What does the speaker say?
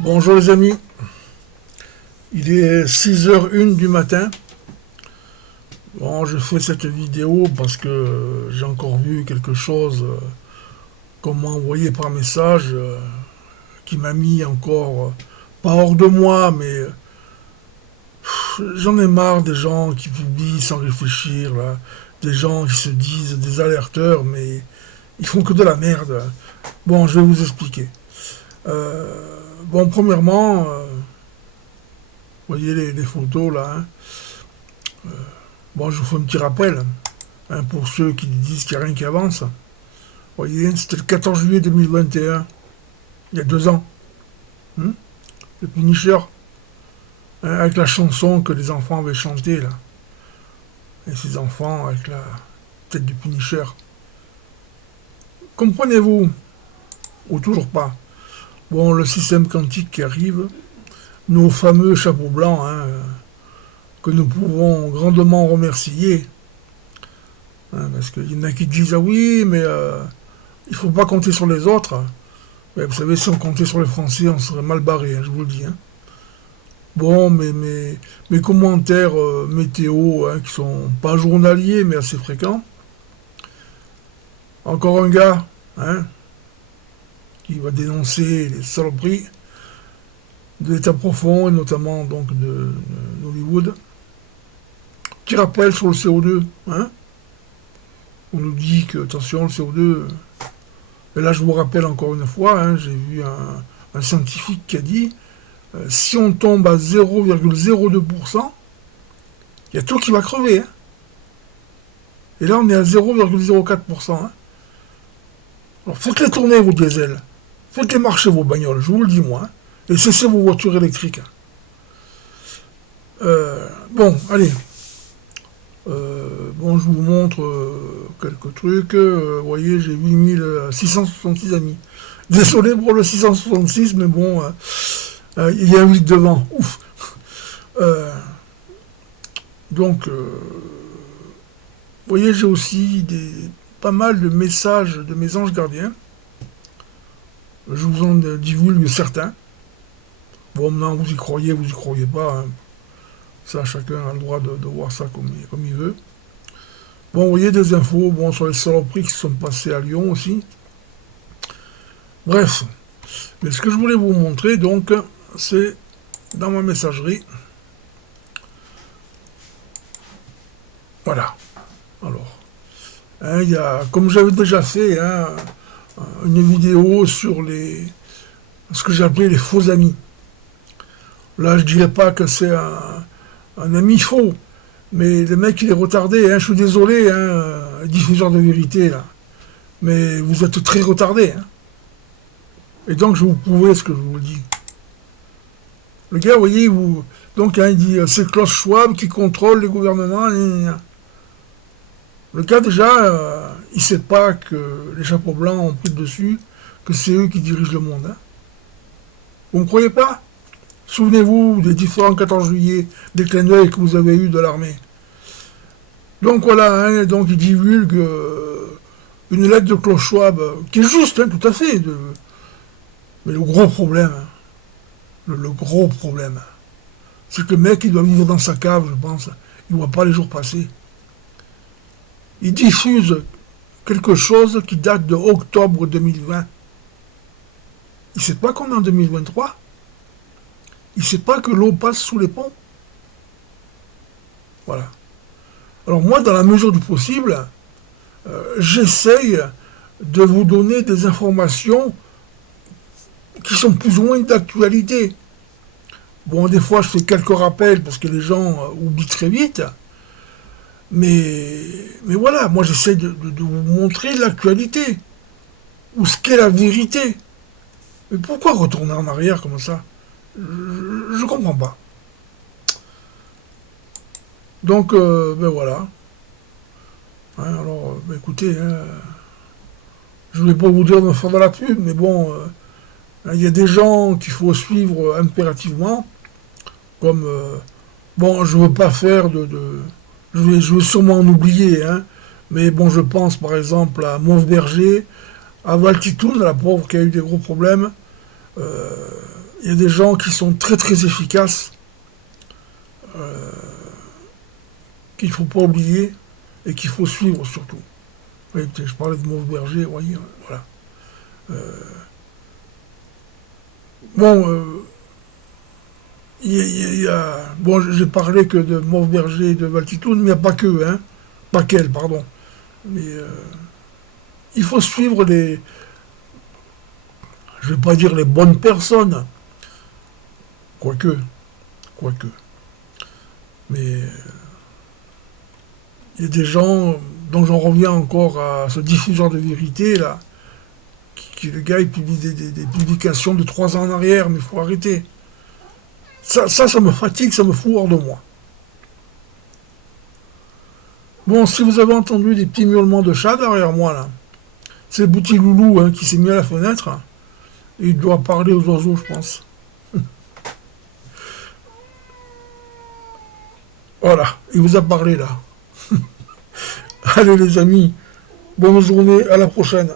Bonjour les amis, il est 6h01 du matin. Bon, je fais cette vidéo parce que j'ai encore vu quelque chose qu'on m'a envoyé par message qui m'a mis encore, pas hors de moi, mais j'en ai marre des gens qui publient sans réfléchir, là, des gens qui se disent des alerteurs, mais ils font que de la merde. Bon, je vais vous expliquer. Bon, premièrement, vous voyez les photos là, hein. Bon, je vous fais un petit rappel, hein, pour ceux qui disent qu'il n'y a rien qui avance. Vous voyez, c'était le 14 juillet 2021, il y a 2 ans, hein, le Punisher, hein, avec la chanson que les enfants avaient chantée là. Et ces enfants avec la tête du Punisher. Comprenez-vous? Ou toujours pas? Bon, le système quantique qui arrive, nos fameux chapeaux blancs, hein, que nous pouvons grandement remercier. Hein, parce qu'il y en a qui disent ah oui, mais il faut pas compter sur les autres. Mais vous savez, si on comptait sur les Français, on serait mal barré, hein, je vous le dis. Hein. Bon, mais mes commentaires météo, hein, qui sont pas journaliers, mais assez fréquents. Encore un gars, hein, qui va dénoncer les saloperies de l'état profond, et notamment donc d'Hollywood. Petit rappel sur le CO2, hein. On nous dit que, attention, le CO2... Et là, je vous rappelle encore une fois, hein, j'ai vu un scientifique qui a dit, si on tombe à 0,02%, il y a tout qui va crever. Hein. Et là, on est à 0,04%. Hein. Alors, faites-les tourner, vos diesels. Faites-les marcher, vos bagnoles, je vous le dis, moi. Hein. Et cessez vos voitures électriques. Bon, allez. Bon, je vous montre quelques trucs. Vous voyez, j'ai 8666 amis. Désolé pour le 666, mais bon, il y a un 8 devant. Ouf. Donc, vous voyez, j'ai aussi pas mal de messages de mes anges gardiens. Je vous en divulgue certains. Bon, maintenant, vous y croyez pas. Hein. Ça, chacun a le droit de voir ça comme il veut. Bon, vous voyez des infos sur les saloperies qui sont passées à Lyon aussi. Bref. Mais ce que je voulais vous montrer, donc, c'est dans ma messagerie. Voilà. Alors. Hein, il y a, comme j'avais déjà fait, hein, une vidéo sur ce que j'ai appelé les faux amis. Là, je dirais pas que c'est un ami faux. Mais le mec, il est retardé, hein, je suis désolé, hein, diffuseur de vérité, là. Mais vous êtes très retardé. Hein. Et donc, je vais vous prouver ce que je vous dis. Le gars, vous voyez, donc, hein, il dit, c'est Klaus Schwab qui contrôle les gouvernements. Le gars, déjà, il sait pas que les chapeaux blancs ont pris le dessus, que c'est eux qui dirigent le monde. Hein. Vous ne me croyez pas? Souvenez-vous des différents 14 juillet, des clins d'œil que vous avez eus de l'armée. Donc voilà, hein, donc il divulgue une lettre de Klaus Schwab, qui est juste, hein, tout à fait. Mais le gros problème, hein, le gros problème, c'est que le mec, il doit vivre dans sa cave, je pense. Il ne voit pas les jours passer. Il diffuse quelque chose qui date de octobre 2020. Il ne sait pas qu'on est en 2023. Il ne sait pas que l'eau passe sous les ponts. Voilà. Alors moi, dans la mesure du possible, j'essaye de vous donner des informations qui sont plus ou moins d'actualité. Bon, des fois, je fais quelques rappels parce que les gens oublient très vite. Mais voilà, moi, j'essaie de vous montrer l'actualité. Ou ce qu'est la vérité. Mais pourquoi retourner en arrière comme ça? Je comprends pas. Donc, ben voilà. Hein, alors, ben écoutez, hein, je ne vais pas vous dire de faire de la pub, mais bon, il y a des gens qu'il faut suivre impérativement, comme, bon, je ne veux pas faire je vais sûrement en oublier, hein, mais bon, je pense par exemple à Mauve Berger, à Valtitoun, la pauvre qui a eu des gros problèmes, Il y a des gens qui sont très très efficaces, qu'il ne faut pas oublier et qu'il faut suivre surtout. Oui, je parlais de Mauve Berger, vous voyez, voilà. Bon, bon, j'ai parlé que de Mauve Berger et de Valtitoun, mais il n'y a pas que, hein, pas qu'elle, pardon. Mais il faut suivre les, je vais pas dire les bonnes personnes, quoique, quoique. Mais il y a des gens dont j'en reviens encore à ce diffuseur de vérité, là, le gars, il publie des publications de 3 ans en arrière, mais il faut arrêter. Ça me fatigue, ça me fout hors de moi. Bon, si vous avez entendu des petits miaulements de chat derrière moi, là, c'est le petit loulou hein, qui s'est mis à la fenêtre. Et il doit parler aux oiseaux, je pense. Voilà, il vous a parlé là. Allez les amis, bonne journée, à la prochaine.